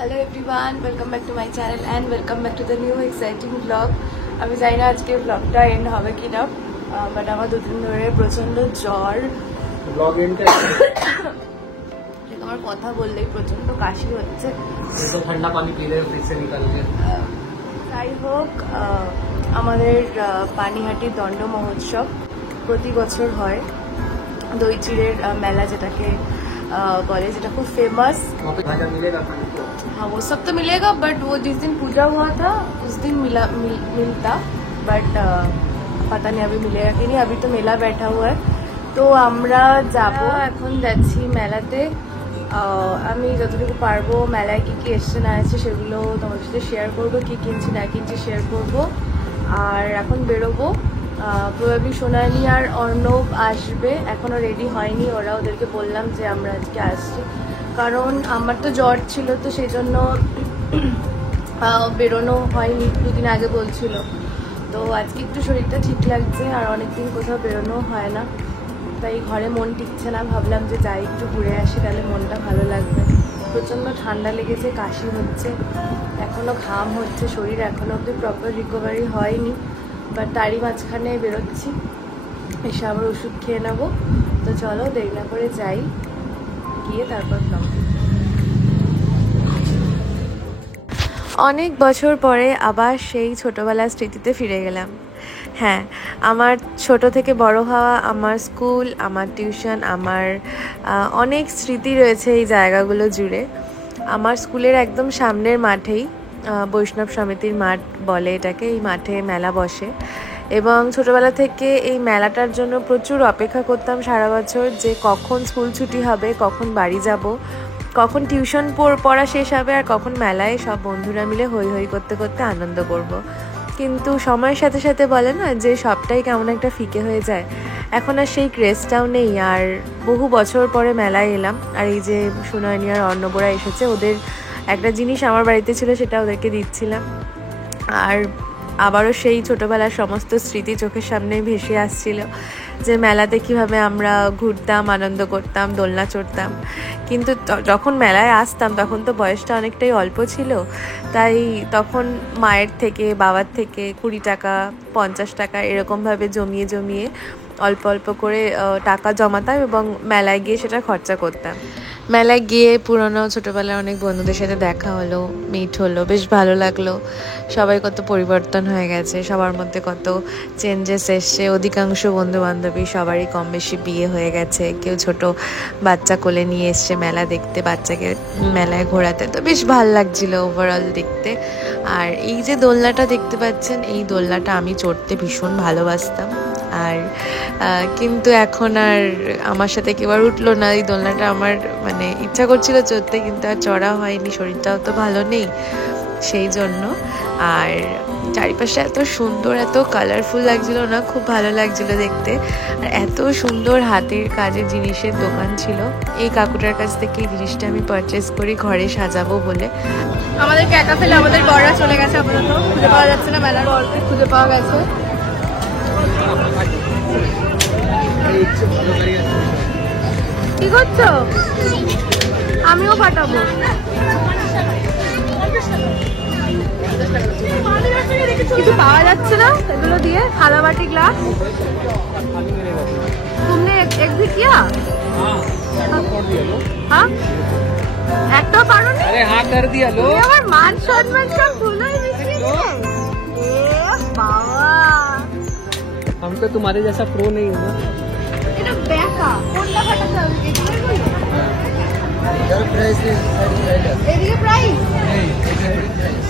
Hello everyone, welcome back to my channel and welcome back to the new exciting vlog. আমি জানি না আজকে ব্লগটা এন্ড হবে কিনা, বাট আমার দুদিন ধরে প্রচন্ড জ্বর। ব্লগ এন্ড আমার কথা বললেই প্রচন্ড কাশি হচ্ছে। तो ठंडा पानी पी रहे हो फ्रिज से निकाल के। যাই হোক, আমাদের পানিহাটির দণ্ড মহোৎসব প্রতি বছর হয়। দই চিড়ের মেলা যেটাকে बोले जेटा खूब फेमस। हाँ वो सब तो मिलेगा, बट वो जिस दिन पूजा हुआ था उस दिन मिलता, बट पता नहीं अभी मिलेगा कि नहीं। अभी तो मेला बैठा हुआ है, तो আমরা যাবো এখন যাচ্ছি মেলাতে। আমি যতটুকু পারবো মেলায় কি কি এসছে না এসছে সেগুলো তোমাদের সাথে শেয়ার করবো, কি কিনছি না কিনছি শেয়ার করবো। আর এখন বেরোবো, প্রবাবলি সোনালি আর অর্ণব আসবে, এখনো রেডি হয়নি ওরা। ওদেরকে বললাম যে আমরা আজকে আসছি, কারণ আমার তো জ্বর ছিল, তো সেই জন্য বেরোনো হয়নি। দুদিন আগে বলছিল, তো আজকে একটু শরীরটা ঠিক লাগছে আর অনেকদিন কোথাও বেরোনো হয় না, তাই ঘরে মন টিকছে না। ভাবলাম যে যাই একটু ঘুরে আসি, তাহলে মনটা ভালো লাগবে। প্রচণ্ড ঠান্ডা লেগেছে, কাশি হচ্ছে, এখনও ঘাম হচ্ছে, শরীর এখনও অব্দি প্রপার রিকভারি হয়নি, বাট তারই মাঝখানে বেরোচ্ছি, এসে আবার ওষুধ খেয়ে নেবো। তো চলো দেরি না করে যাই, গিয়ে তারপর অনেক বছর পরে আবার সেই ছোটোবেলার স্মৃতিতে ফিরে গেলাম। হ্যাঁ, আমার ছোট থেকে বড় হওয়া, আমার স্কুল, আমার টিউশন, আমার অনেক স্মৃতি রয়েছে এই জায়গাগুলো জুড়ে। আমার স্কুলের একদম সামনের মাঠেই, বৈষ্ণব সমিতির মাঠ বলে এটাকে, এই মাঠে মেলা বসে। এবং ছোটোবেলা থেকে এই মেলাটার জন্য প্রচুর অপেক্ষা করতাম সারা বছর, যে কখন স্কুল ছুটি হবে, কখন বাড়ি যাব, কখন টিউশন পড়া শেষ হবে, আর কখন মেলায় সব বন্ধুরা মিলে হই হই করতে করতে আনন্দ করব। কিন্তু সময়ের সাথে সাথে বলে না যে সবটাই কেমন একটা ফিকে হয়ে যায়। এখন আর সেই ক্রেজটাও নেই। আর বহু বছর পরে মেলায় এলাম, আর এই যে সুনয়নী আর অর্ণবরা এসেছে, ওদের একটা জিনিস আমার বাড়িতে ছিল, সেটা ওদেরকে দিচ্ছিলাম। আর আবারও সেই ছোটোবেলার সমস্ত স্মৃতি চোখের সামনে ভেসে আসছিল, যে মেলাতে কীভাবে আমরা ঘুরতাম, আনন্দ করতাম, দোলনা চড়তাম। কিন্তু যখন মেলায় আসতাম তখন তো বয়সটা অনেকটাই অল্প ছিল, তাই তখন মায়ের থেকে, বাবার থেকে 20 টাকা, 50 টাকা এরকমভাবে জমিয়ে জমিয়ে অল্প অল্প করে টাকা জমাতাম এবং মেলায় গিয়ে সেটা খরচা করতাম। মেলায় গিয়ে পুরনো ছোটোবেলার অনেক বন্ধুদের সাথে দেখা হলো, মিট হলো, বেশ ভালো লাগলো। সবাই কত পরিবর্তন হয়ে গেছে, সবার মধ্যে কত চেঞ্জেস এসছে। অধিকাংশ বন্ধুবান্ধবী সবারই কম বেশি বিয়ে হয়ে গেছে, কেউ ছোট বাচ্চা কোলে নিয়ে এসছে মেলা দেখতে, বাচ্চাকে মেলায় ঘোরাতে। তো বেশ ভালো লাগছিল ওভারঅল দেখতে। আর এই যে দোলনাটা দেখতে পাচ্ছেন, এই দোলনাটা আমি চড়তে ভীষণ ভালোবাসতাম। আর কিন্তু এখন আর আমার সাথে কেউ আর উঠলো না এই দোলনাটা। আমার মানে ইচ্ছা করছিল চড়তে, কিন্তু আর চড়া হয়নি, শরীরটাও তো ভালো নেই সেই জন্য। আর চারিপাশে এত সুন্দর, এত কালারফুল লাগছিল না, খুব ভালো লাগছিল দেখতে। আর এত সুন্দর হাতের কাজের জিনিসের দোকান ছিল। এই কাকুটার কাছ থেকে এই জিনিসটা আমি পারচেস করি ঘরে সাজাবো বলে। আমাদেরকে একা ফেলে আমাদের বড়রা চলে গেছে, আপাতত খুঁজে পাওয়া যাচ্ছে না, মেলার বড়কে খুঁজে পাওয়া গেছে। কি করছো? আমিও পাঠাবো। কিছু পাওয়া যাচ্ছে না এগুলো দিয়ে। থালা বাটি, গ্লাস। तुमने एक भी किया? हाँ, একটাও পারো নি? अरे हाँ कर दिया लो। আমার মান সম্মান সব ভুলোই মিশিয়ে বাবা। हम तो तुम्हारे जैसा प्रो नहीं हो ना। এটা বেকা কোনটা ফাটাতে হবে? এগুলোই বলো। यार प्राइस है, এদিকে প্রাইস नहीं प्राइस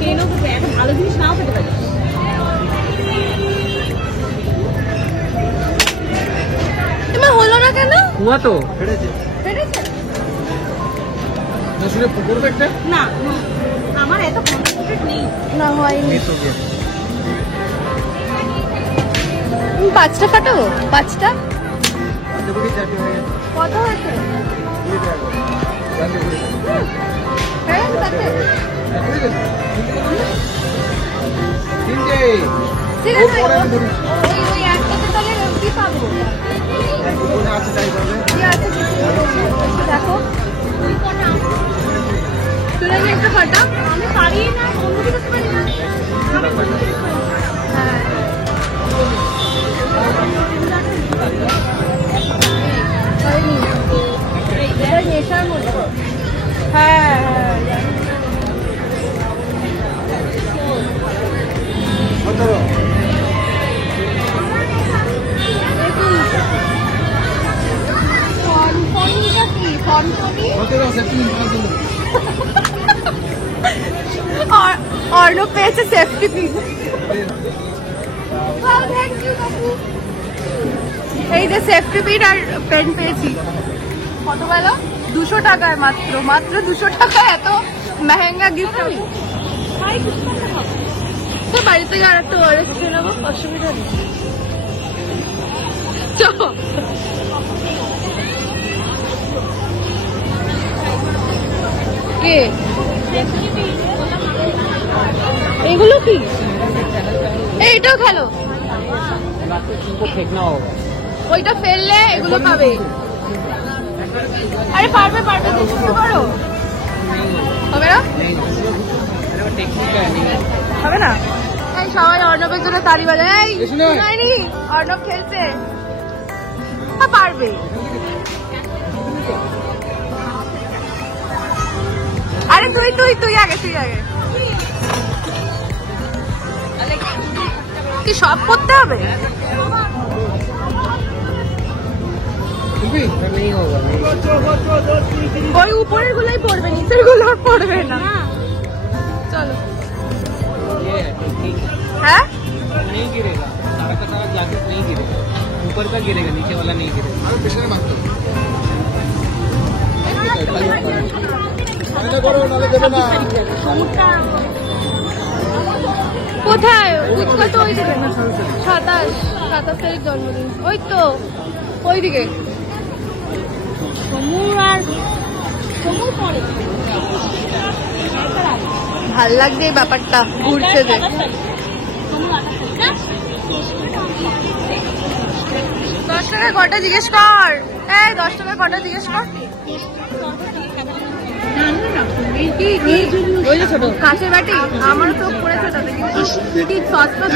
কেন তো একটা ভালো জিনিস নাও পেতে পারি। তোমার হলো না কেন? हुआ तो পেরেছে मैं सुने पुकुर बैठे না, আমার এত কনসেন্ট্রেট নেই। না হয়নি। मिस हो गया। 5টা ফাটাবো? 5টা आगे बढ़ी जाती है কত হয়েছে? ये क्या है आगे बढ़ी হ্যাঁ তাতে ठीक है ঠিক আছে। ওই একটাতে তাহলে কি পাবো? कोने আছে তাই বলে কি আছে? একটা ফাটা আমি পারি না নেশার মতো হ্যাঁ অর্ণব পেয়েছে সেফটি পিন এই যে সেফটি পিন আর পেন পেয়েছি কত গেল 200 টাকায় মাত্র 200 টাকায় এত মেহেঙ্গা গিফট তো বাড়ি থেকে আর একটা ওয়ারেস খেয়ে নেবো অসুবিধা নেই চলো কে এগুলো কি এইটাও খেলো ওইটা ফেললে এগুলো পাবে আরে পারবে দেখতে পারো হবে না হবে না এই সবাই অর্ণবের জন্য তালি বলে এই শুনাইনি অর্ণব খেলছে পারবে আরে তুই আগে কি সব করতে হবে ওই উপরের গুলোই পড়বে নিচের গুলো পড়বে না চলো হ্যাঁ नहीं गिरेगा सारा का सारा जैकेट नहीं गिरेगा ऊपर का गिरेगा नीचे वाला नहीं गिरेगा কোথায় উৎকল তো ওই দিকে 27 তারিখ জন্মদিন ওই তো ওইদিকে ভাল লাগছে এই ব্যাপারটা ঘুরতে যে 10 টাকা কটা জিজ্ঞেস কর এই 10 টাকা কটা জিজ্ঞেস কর কাঁচের বাটি আমারও চোখ পড়েছে তাতে ঠিক সস্তা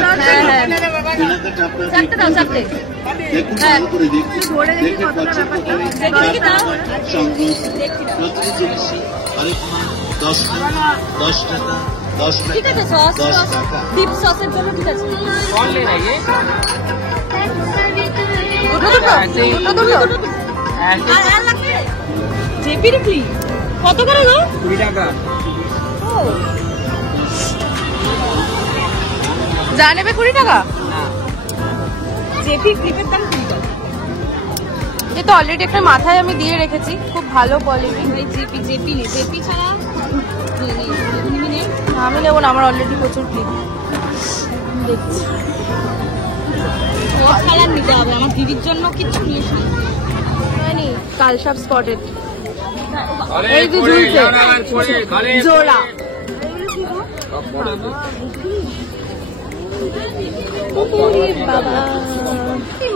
চারটে দাও চারটে ধরে দেখি কতটা ব্যাপারটা ঠিক আছে সস ডিপ সসের জন্য ঠিক আছে কত করে গো 20 টাকা যা নেবে 20 টাকা জেপি ক্লিপের দাম 20 টাকা এ তো অলরেডি একটা মাথায় আমি দিয়ে রেখেছি খুব ভালো কোয়ালিটি ভাই জেপি ছাড়া আমি নেবো না আমার অলরেডি প্রচুর ক্লিপ দেখছি ও কালার নিতে হবে আমার দিদির জন্য কিছু নিয়ে এসে মানে কাল সব স্পটেড এই যে ঝুলছে জোড়া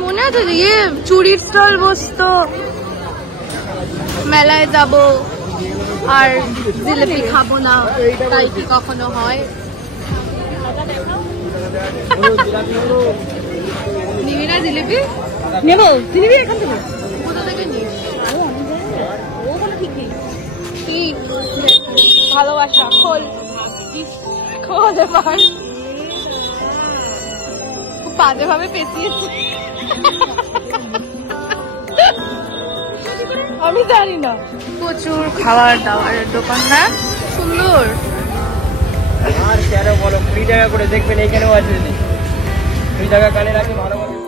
মনে আছে ইয়ে চুড়ির স্টল বসতো মেলায় যাব আর জিলিপি খাবো না তাই কি কখনো হয় নিবি না জিলিপি নেবো জিলিপি এখান থেকে কোথা থেকে নিস ও কোনো ঠিক নেই কি ভালোবাসা খোল এবার খুব বাজে ভাবে পেঁচিয়েছি আমি জানি না প্রচুর খাবার দাবারের দোকান না সুন্দর আর কেন বলো 20 টাকা করে দেখবেন এখানেও আছে 20 টাকা কানে রাখি ভালো ভালো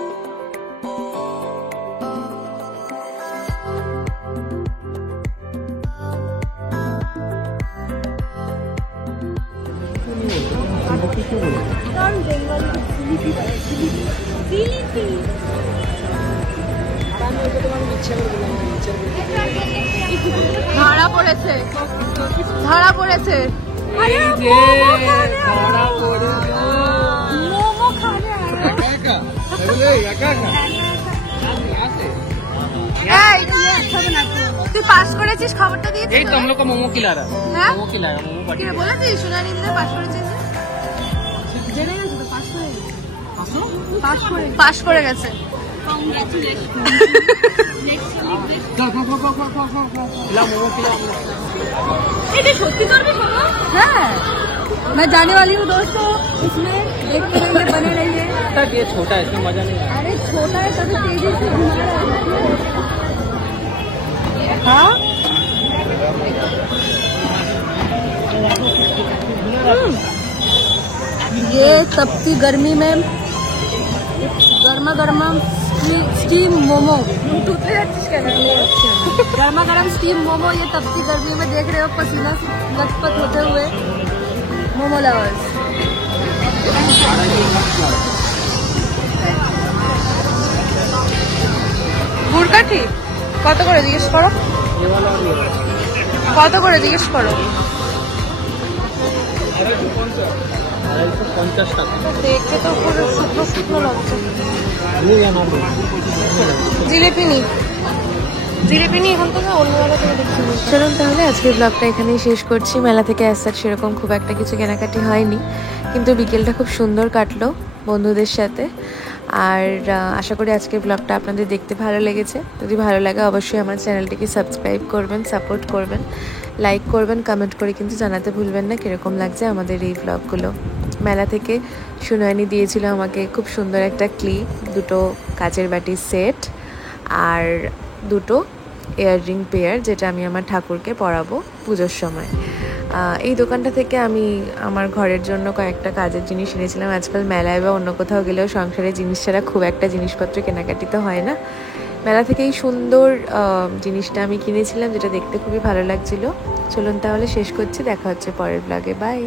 ধরা পড়েছে তুই তুই পাস করেছিস খবরটা দিয়েছিস? এই তো हम लोग का मोमो खिला रहा है হ্যাঁ? मोमो खिला रहा है मोमो কি पार्टी রে বলেছিস সুনানি দিদি পাস করেছিস? জেনে গেছে তো পাস করে গেছে। পাস করে গেছে। खिला मोमो खिला এটা সত্যি করবি শোনো? হ্যাঁ मैं जाने वाली हूँ दोस्तों इसमें देखते रहिए बने रहिए तक ये छोटा है इसमें मजा नहीं आया अरे छोटा है तभी तेजी से घुमा रहा है हाँ ये तपती गर्मी में गर्मा गर्मा स्टीम मोमो गर्मा गर्म स्टीम मोमो ये तपती गर्मी में देख रहे हो पसीना लथपथ होते हुए मोमो लवर्स গুড়কাঠি কত করে জিজ্ঞেস করো? ये वाला और ये वाला কত করে জিজ্ঞেস করো? 250 টাকা দেখতে তো পুরো শুকনো শুকনো লাগছে। ये या ना জিলিপি নি জিলিপি নি এখন তো না অন্য বেলা থেকে দেখছি। চলুন তাহলে আজকের ব্লগটা এখানেই শেষ করছি। মেলা থেকে অ্যাজ সেরকম খুব একটা কিছু কেনাকাটি হয়নি, কিন্তু বিকেলটা খুব সুন্দর কাটলো বন্ধুদের সাথে। আর আশা করি আজকের ব্লগটা আপনাদের দেখতে ভালো লেগেছে। যদি ভালো লাগে অবশ্যই আমার চ্যানেলটিকে সাবস্ক্রাইব করবেন, সাপোর্ট করবেন, লাইক করবেন, কমেন্ট করে কিন্তু জানাতে ভুলবেন না কীরকম লাগছে আমাদের এই ব্লগগুলো। মেলা থেকে সুনয়নী দিয়েছিল আমাকে খুব সুন্দর একটা ক্লিপ, দুটো কাচের বাটির সেট আর দুটো ইয়াররিং পেয়ার, যেটা আমি আমার ঠাকুরকে পরাবো পুজোর সময়। এই দোকানটা থেকে আমি আমার ঘরের জন্য কয়েকটা কাজের জিনিস এনেছিলাম। আজকাল মেলায় বা অন্য কোথাও গেলেও সংসারের জিনিস ছাড়া খুব একটা জিনিসপত্র কেনাকাটি তো হয় না। মেলা থেকে এই সুন্দর জিনিসটা আমি কিনেছিলাম, যেটা দেখতে খুবই ভালো লাগছিল। চলুন তাহলে শেষ করছি, দেখা হচ্ছে পরের ব্লগে, বাই।